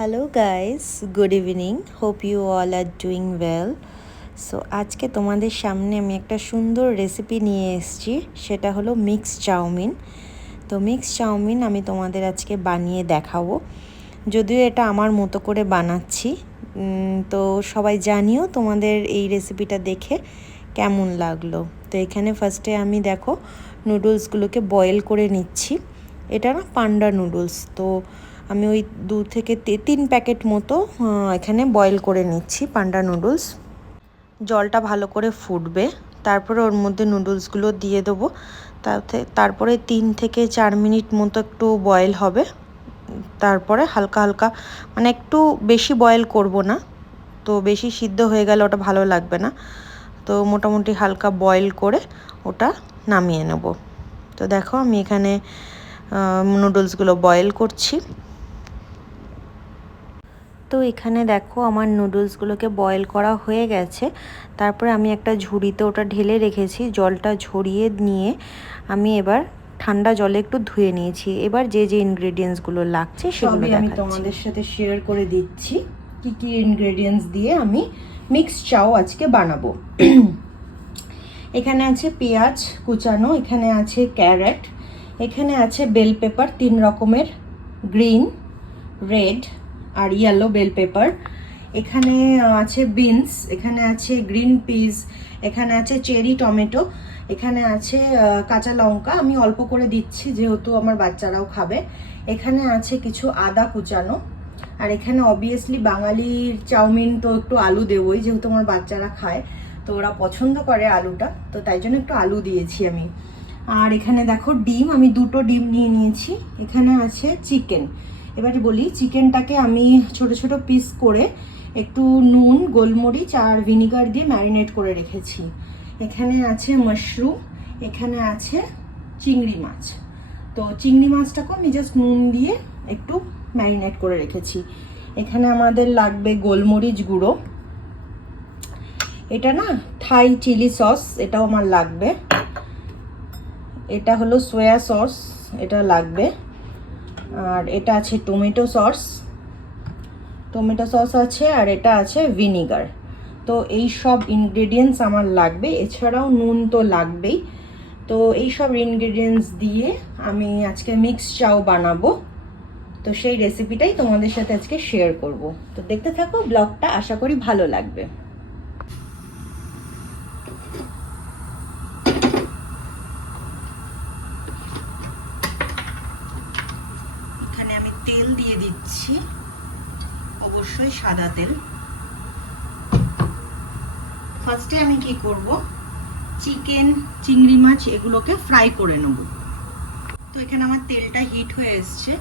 Hello guys, good evening. Hope you all are doing well. So আজকে তোমাদের সামনে আমি একটা সুন্দর রেসিপি নিয়ে এসেছি, সেটা হলো মিক্স চাউমিন। তো মিক্স চাউমিন আমি তোমাদের আজকে বানিয়ে দেখাবো, যদিও এটা আমার মতো করে বানাচ্ছি। তো সবাই জানিও তোমাদের এই রেসিপিটা দেখে কেমন লাগলো। তো এখানে ফার্স্টে আমি দেখো নুডলসগুলোকে বয়েল করে নিচ্ছি। এটা না পান্ডা নুডলস, তো আমি ওই 2 থেকে 3 প্যাকেট মতো এখানে বয়েল করে নিচ্ছি পান্ডা নুডলস। জলটা ভালো করে ফুটবে, তারপরে ওর মধ্যে নুডলসগুলো দিয়ে দেবো। তারপরে 3 থেকে 4 মিনিট মতো একটু বয়েল হবে। তারপরে হালকা হালকা, মানে একটু বেশি বয়েল করব না, তো বেশি সিদ্ধ হয়ে গেলে ওটা ভালো লাগবে না। তো মোটামুটি হালকা বয়েল করে ওটা নামিয়ে নেব। তো দেখো আমি এখানে নুডলসগুলো বয়েল করছি। তো এখানে দেখো আমার নুডলসগুলোকে বয়েল করা হয়ে গেছে। তারপরে আমি একটা ঝুড়িতে ওটা ঢেলে রেখেছি, জলটা ঝরিয়ে নিয়ে আমি এবার ঠান্ডা জলে একটু ধুয়ে নিয়েছি। এবার যে যে ইনগ্রেডিয়েন্টসগুলো লাগছে সেগুলো আমি তোমাদের সাথে শেয়ার করে দিচ্ছি, কি কি ইনগ্রেডিয়েন্টস দিয়ে আমি মিক্সড চাউ আজকে বানাবো। এখানে আছে পেঁয়াজ কুচানো, এখানে আছে ক্যারেট, এখানে আছে বেল পেপার 3 রকমের, গ্রিন, রেড আর ইয়েলো বেল পেপার। এখানে আছে বিনস, এখানে আছে গ্রিন পিস, এখানে আছে চেরি টমেটো, এখানে আছে কাঁচা লঙ্কা, আমি অল্প করে দিচ্ছি যেহেতু আমার বাচ্চারাও খাবে। এখানে আছে কিছু আদা কুচানো, আর এখানে অবভিয়াসলি বাঙালির চাউমিন তো একটু আলু দেবই, যেহেতু আমার বাচ্চারা খায়, তো ওরা পছন্দ করে আলুটা, তো তাই জন্য একটু আলু দিয়েছি আমি। আর এখানে দেখো ডিম, আমি 2টো ডিম নিয়ে নিয়েছি। এখানে আছে চিকেন। এবারে বলি, চিকেনটাকে আমি ছোট ছোট পিস করে একটু নুন, গোলমরিচ আর ভিনিগার দিয়ে ম্যারিনেট করে রেখেছি। এখানে আছে মাশরুম, এখানে আছে চিংড়ি মাছ। তো চিংড়ি মাছটাকে আমি জাস্ট নুন দিয়ে একটু ম্যারিনেট করে রেখেছি। এখানে আমাদের লাগবে গোলমরিচ গুঁড়ো, এটা না থাই চিলি সস, এটাও আমার লাগবে। এটা হলো সোয়া সস, এটা লাগবে। আর এটা আছে টমেটো সস আছে, আর এটা আছে ভিনিগার। তো এই সব ইনগ্রেডিয়েন্টস আমার লাগবে, এছাড়াও নুন তো লাগবেই। তো এই সব ইনগ্রেডিয়েন্টস দিয়ে আমি আজকে মিক্স চাউ বানাবো। তো সেই রেসিপিটাই তোমাদের সাথে আজকে শেয়ার করব। তো দেখতে থাকো ব্লগটা, আশা করি ভালো লাগবে। এখানে আমি তেল দিয়ে দিচ্ছি, অবশ্যই সাদা তেল। ফার্স্টে আমি কি করব, চিকেন, চিংড়ি মাছ এগুলোকে ফ্রাই করে নেব। তো এখানে আমার তেলটা হিট হয়ে এসছে,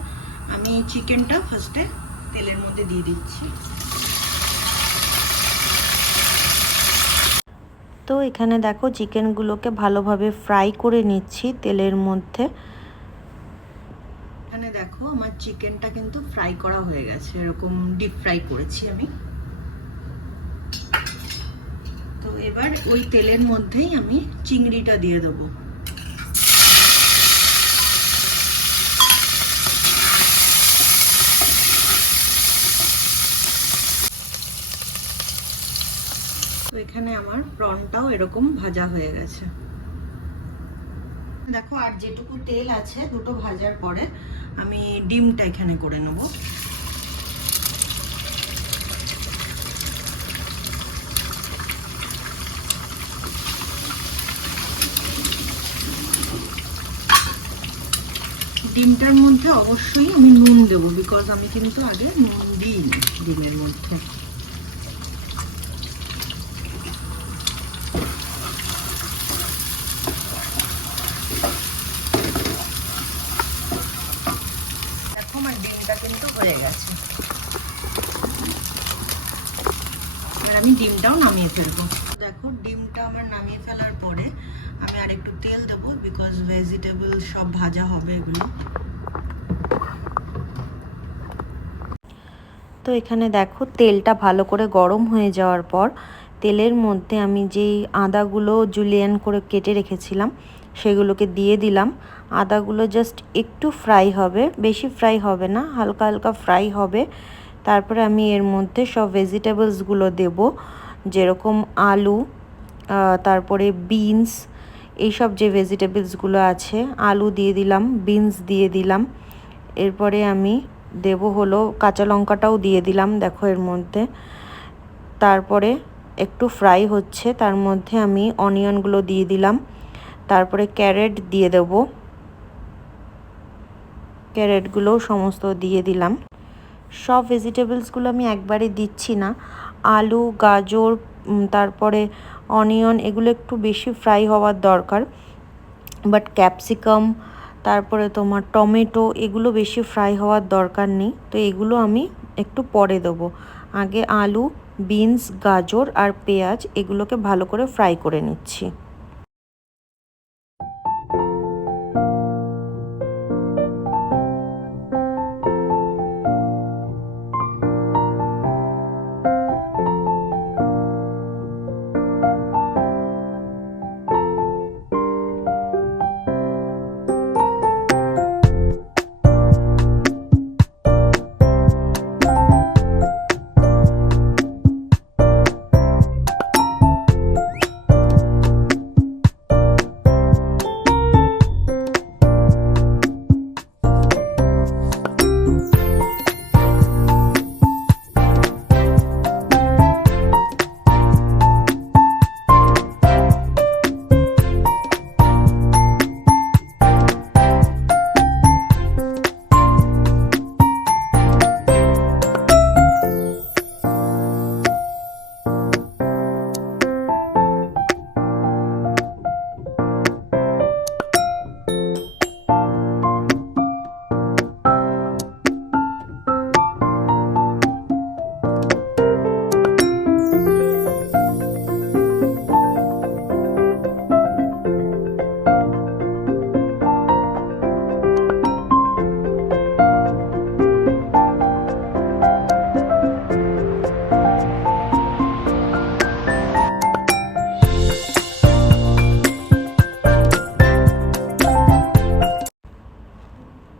আমি চিকেনটা ফার্স্টে তেলের মধ্যে দিয়ে দিচ্ছি। তো এখানে দেখো চিকেনগুলোকে ভালোভাবে ফ্রাই করে নিচ্ছি তেলের মধ্যে। এখানে দেখো আমার চিকেনটা কিন্তু ফ্রাই করা হয়ে গেছে, এরকম ডিপ ফ্রাই করেছি আমি। তো এবার ওই তেলের মধ্যেই আমি চিংড়িটা দিয়ে দেবো। তো এখানে আমার প্রনটাও এরকম ভাজা হয়ে গেছে। দেখো আর যেটুকু তেল আছে দুটো ভাজার পরে আমি ডিমটা এখানে করে নেব। ডিমটার মধ্যে অবশ্যই আমি নুন দেবো, বিকজ আমি কিন্তু আগে নুন দিইনি ডিমের মধ্যে। দেখো আমার ডিমটা কিন্তু হয়ে গেছে, এবার আমি ডিমটাও নামিয়ে ফেলবো। দেখো ডিমটা আমার নামিয়ে ফেলার পরে আমি আর একটু তেল দেবো, বিকজ ভেজিটেবল সব ভাজা হবে এগুলো। তো এখানে দেখো তেলটা ভালো করে গরম হয়ে যাওয়ার পর তেলের মধ্যে আমি যেই আদাগুলো জুলিয়ান করে কেটে রেখেছিলাম সেগুলোকে দিয়ে দিলাম। আদাগুলো জাস্ট একটু ফ্রাই হবে, বেশি ফ্রাই হবে না, হালকা হালকা ফ্রাই হবে। তারপরে আমি এর মধ্যে সব ভেজিটেবলসগুলো দেব, যেরকম আলু, তারপরে বিনস, এইসব যে ভেজিটেবলসগুলো আছে, আলু দিয়ে দিলাম, বিনস দিয়ে দিলাম। এরপরে আমি দেব হলো কাঁচা লঙ্কাটাও দিয়ে দিলাম দেখো এর মধ্যে। তারপরে একটু ফ্রাই হচ্ছে, তার মধ্যে আমি অনিয়নগুলো দিয়ে দিলাম। তারপরে ক্যারেট দিয়ে দেব, ক্যারেটগুলোও সমস্ত দিয়ে দিলাম। সব ভেজিটেবলসগুলো আমি একবারে দিচ্ছি না, আলু, গাজর, তারপরে অনিয়ন, এগুলো একটু বেশি ফ্রাই হওয়ার দরকার। বাট ক্যাপসিকাম, তারপরে তোমার টমেটো, এগুলো বেশি ফ্রাই হওয়ার দরকার নেই। তো এগুলো আমি একটু পরে দেবো। আগে আলু, বিনস, গাজর আর পেঁয়াজ এগুলোকে ভালো করে ফ্রাই করে নিচ্ছি।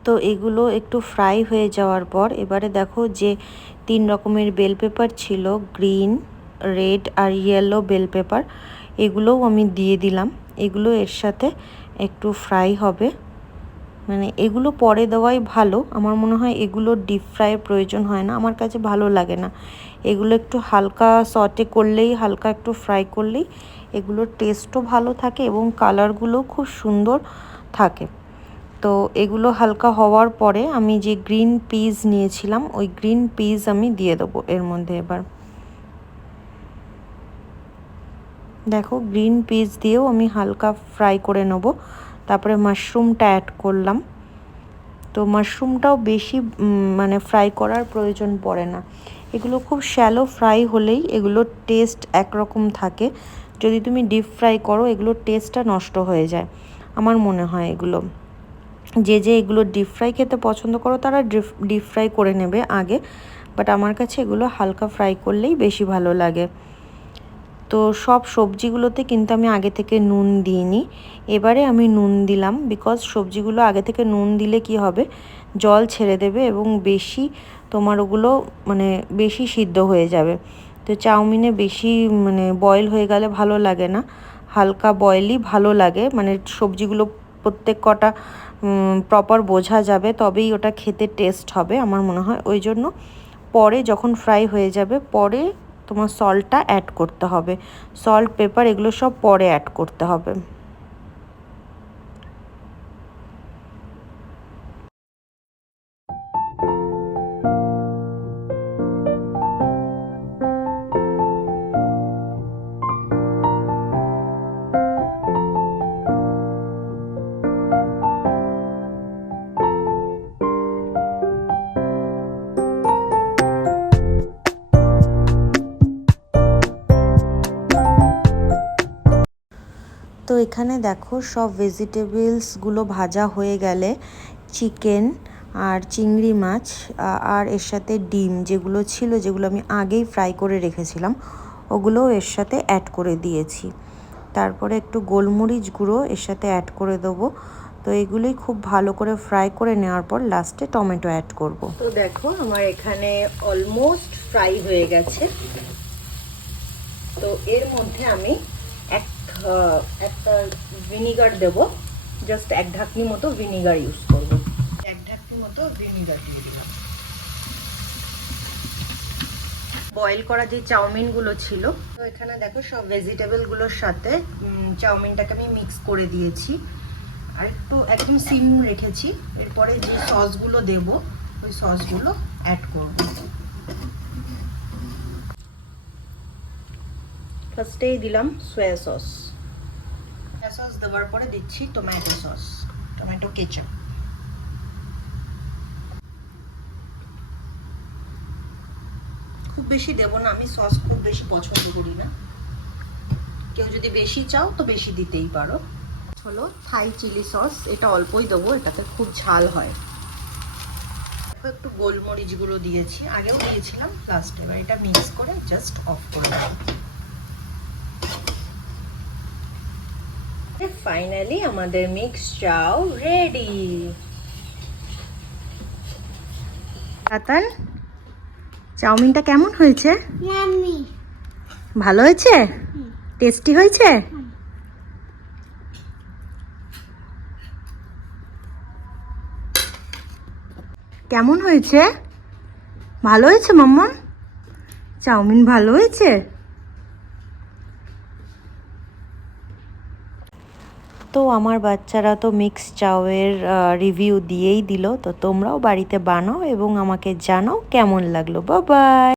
তো এগুলো একটু ফ্রাই হয়ে যাওয়ার পর এবারে দেখো যে 3 রকমের বেল পেপার ছিল, গ্রিন, রেড আর ইয়েলো বেল পেপার, এগুলোও আমি দিয়ে দিলাম। এগুলো এর সাথে একটু ফ্রাই হবে, মানে এগুলো পরে দেওয়াই ভালো। আমার মনে হয় এগুলো ডিপ ফ্রাইয়ের প্রয়োজন হয় না, আমার কাছে ভালো লাগে না। এগুলো একটু হালকা সটে করলেই, হালকা একটু ফ্রাই করলেই এগুলোর টেস্টও ভালো থাকে এবং কালারগুলোও খুব সুন্দর থাকে। তো এগুলো হালকা হওয়ার পরে আমি যে গ্রিন পিস নিয়েছিলাম ওই গ্রিন পিস আমি দিয়ে দেবো এর মধ্যে। এবার দেখো গ্রিন পিস দিয়েও আমি হালকা ফ্রাই করে নেব। তারপরে মাশরুমটা অ্যাড করলাম। তো মাশরুমটাও বেশি মানে ফ্রাই করার প্রয়োজন পড়ে না, এগুলো খুব শ্যালো ফ্রাই হলেই এগুলোর টেস্ট একরকম থাকে। যদি তুমি ডিপ ফ্রাই করো এগুলোর টেস্টটা নষ্ট হয়ে যায় আমার মনে হয়। এগুলো যে এগুলো ডিপ ফ্রাই খেতে পছন্দ করো তারা ডিপ ফ্রাই করে নেবে আগে, বাট আমার কাছে এগুলো হালকা ফ্রাই করলেই বেশি ভালো লাগে। তো সব সবজিগুলোতে কিন্তু আমি আগে থেকে নুন দিইনি, এবারে আমি নুন দিলাম। বিকজ সবজিগুলো আগে থেকে নুন দিলে কি হবে, জল ছেড়ে দেবে এবং বেশি তোমার ওগুলো মানে বেশি সিদ্ধ হয়ে যাবে। তো চাউমিনে বেশি মানে বয়েল হয়ে গেলে ভালো লাগে না, হালকা বয়েলই ভালো লাগে, মানে সবজিগুলো প্রত্যেক কটা প্রপার বোঝা যাবে, তবেই ওটা খেতে টেস্ট হবে আমার মনে হয়। ওই জন্য পরে যখন ফ্রাই হয়ে যাবে পরে তোমার সল্টটা অ্যাড করতে হবে, সল্ট, পেপার এগুলো সব পরে অ্যাড করতে হবে। তো এখানে দেখো সব ভেজিটেবলসগুলো ভাজা হয়ে গেলে চিকেন আর চিংড়ি মাছ আর এর সাথে ডিম যেগুলো ছিল, যেগুলো আমি আগেই ফ্রাই করে রেখেছিলাম, ওগুলোও এর সাথে অ্যাড করে দিয়েছি। তারপরে একটু গোলমরিচ গুঁড়ো এর সাথে অ্যাড করে দেবো। তো এগুলোই খুব ভালো করে ফ্রাই করে নেওয়ার পর লাস্টে টমেটো অ্যাড করব। তো দেখো আমার এখানে অলমোস্ট ফ্রাই হয়ে গেছে। তো এর মধ্যে আমি একটা ভিনিগার দেব, জাস্ট 1 ঢাকনি মতো ভিনিগার ইউজ করব। 1 ঢাকনি মতো ভিনিগার দিয়ে দিলাম। বয়েল করা যে চাউমিনগুলো ছিল, তো এখানে দেখো সব ভেজিটেবলগুলোর সাথে চাউমিনটাকে আমি মিক্স করে দিয়েছি। আর একটু একদম সিম রেখেছি। এরপরে যে সসগুলো দেব ওই সসগুলো অ্যাড করব। ফার্স্টেই দিলাম সয়া সস। সয়া সস দেওয়ার পরে দিচ্ছি টমেটো সস, টমেটো কেচাপ। খুব বেশি দেব না, আমি সস খুব বেশি পছন্দ করি না। কেউ যদি বেশি চাও তো বেশি দিতেই পারো। হলো থাই চিলি সস, এটা অল্পই দেবো, এটাতে খুব ঝাল হয়। একটু গোলমরিচ গুঁড়ো দিয়েছি, আগেও দিয়েছিলাম লাস্টে। এবার এটা মিক্স করে জাস্ট অফ করে দেব। ফাইনালি আমাদের মিক্স চাউ রেডি। তাতান, চাউমিনটা কেমন হয়েছে? ভালো হয়েছে? টেস্টি হয়েছে? কেমন হয়েছে? ভালো হয়েছে মাম্মা? চাউমিন ভালো হয়েছে? তো আমার বাচ্চারা তো মিক্স চাউয়ের রিভিউ দিয়েই দিল। তো তোমরাও বাড়িতে বানাও এবং আমাকে জানাও কেমন লাগলো। Bye bye.